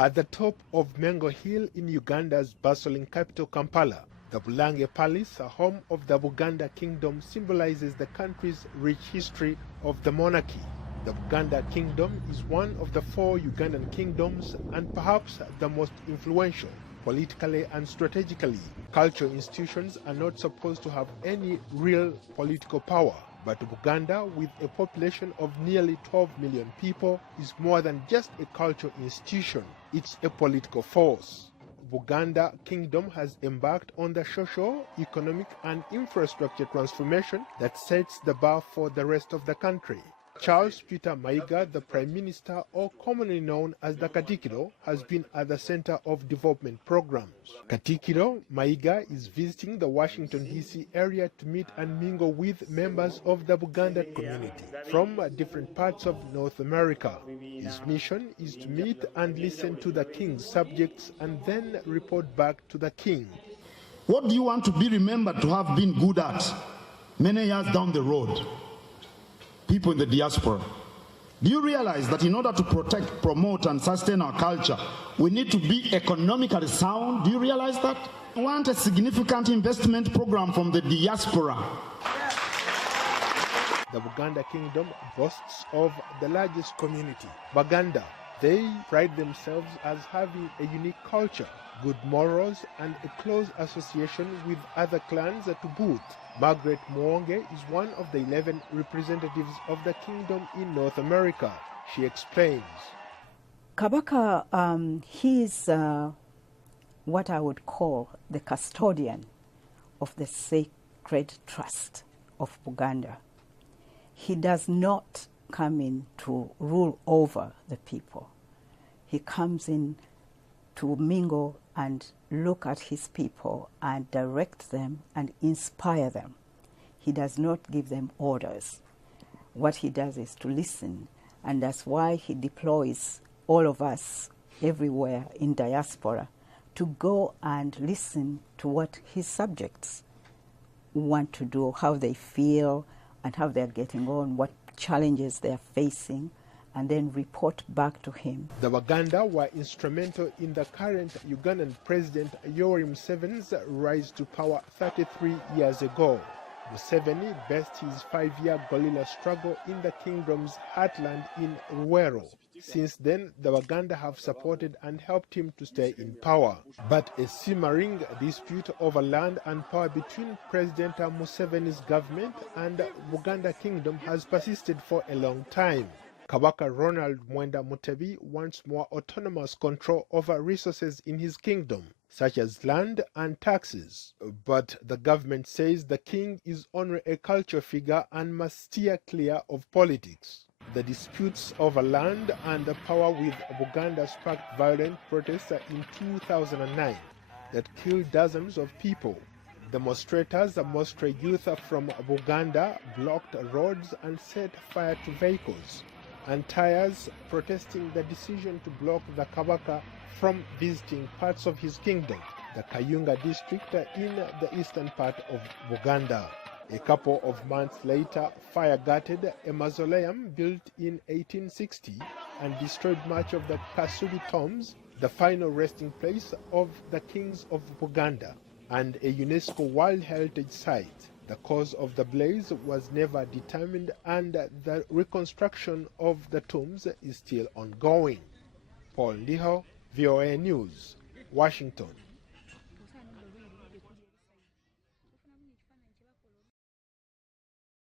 At the top of Mengo Hill in Uganda's bustling capital Kampala, the Bulange Palace, a home of the Buganda Kingdom, symbolizes the country's rich history of the monarchy. The Buganda Kingdom is one of the 4 Ugandan kingdoms and perhaps the most influential. Politically and strategically, cultural institutions are not supposed to have any real political power. But Buganda, with a population of nearly 12 million people, is more than just a cultural institution. It's a political force. Buganda Kingdom has embarked on the social, economic and infrastructure transformation that sets the bar for the rest of the country. Charles Peter Mayiga, the Prime Minister, or commonly known as the Katikiro, has been at the center of development programs. Katikiro Mayiga is visiting the Washington, D.C. area to meet and mingle with members of the Buganda community from different parts of North America. His mission is to meet and listen to the king's subjects and then report back to the king. What do you want to be remembered to have been good at many years down the road? People in the diaspora, do you realize that in order to protect, promote and sustain our culture, we need to be economically sound? Do you realize that? We want a significant investment program from the diaspora. The Buganda Kingdom boasts of the largest community, Baganda. They pride themselves as having a unique culture, good morals and a close association with other clans to boot. Margaret Mwonge is one of the 11 representatives of the kingdom in North America. She explains. Kabaka, he's what I would call the custodian of the sacred trust of Buganda. He does not come in to rule over the people. He comes in to mingle and look at his people and direct them and inspire them. He does not give them orders. What he does is to listen, and that's why he deploys all of us everywhere in diaspora to go and listen to what his subjects want to do, how they feel and how they're getting on, what challenges they're facing, and then report back to him. The Baganda were instrumental in the current Ugandan President Yoweri Museveni's rise to power 33 years ago. Museveni based his 5-year guerrilla struggle in the kingdom's heartland in Ruwero. Since then, the Baganda have supported and helped him to stay in power. But a simmering dispute over land and power between President Museveni's government and Buganda Kingdom has persisted for a long time. Kabaka Ronald Mwenda Mutebi wants more autonomous control over resources in his kingdom, such as land and taxes. But the government says the king is only a culture figure and must steer clear of politics. The disputes over land and power with Buganda sparked violent protests in 2009 that killed dozens of people. Demonstrators, mostly youth from Buganda, blocked roads and set fire to vehicles and tires, protesting the decision to block the Kabaka from visiting parts of his kingdom, the Kayunga district in the eastern part of Buganda. A couple of months later, fire gutted a mausoleum built in 1860 and destroyed much of the Kasubi tombs, the final resting place of the kings of Buganda, and a UNESCO World Heritage Site. The cause of the blaze was never determined and the reconstruction of the tombs is still ongoing. Paul Ndiho, VOA News, Washington.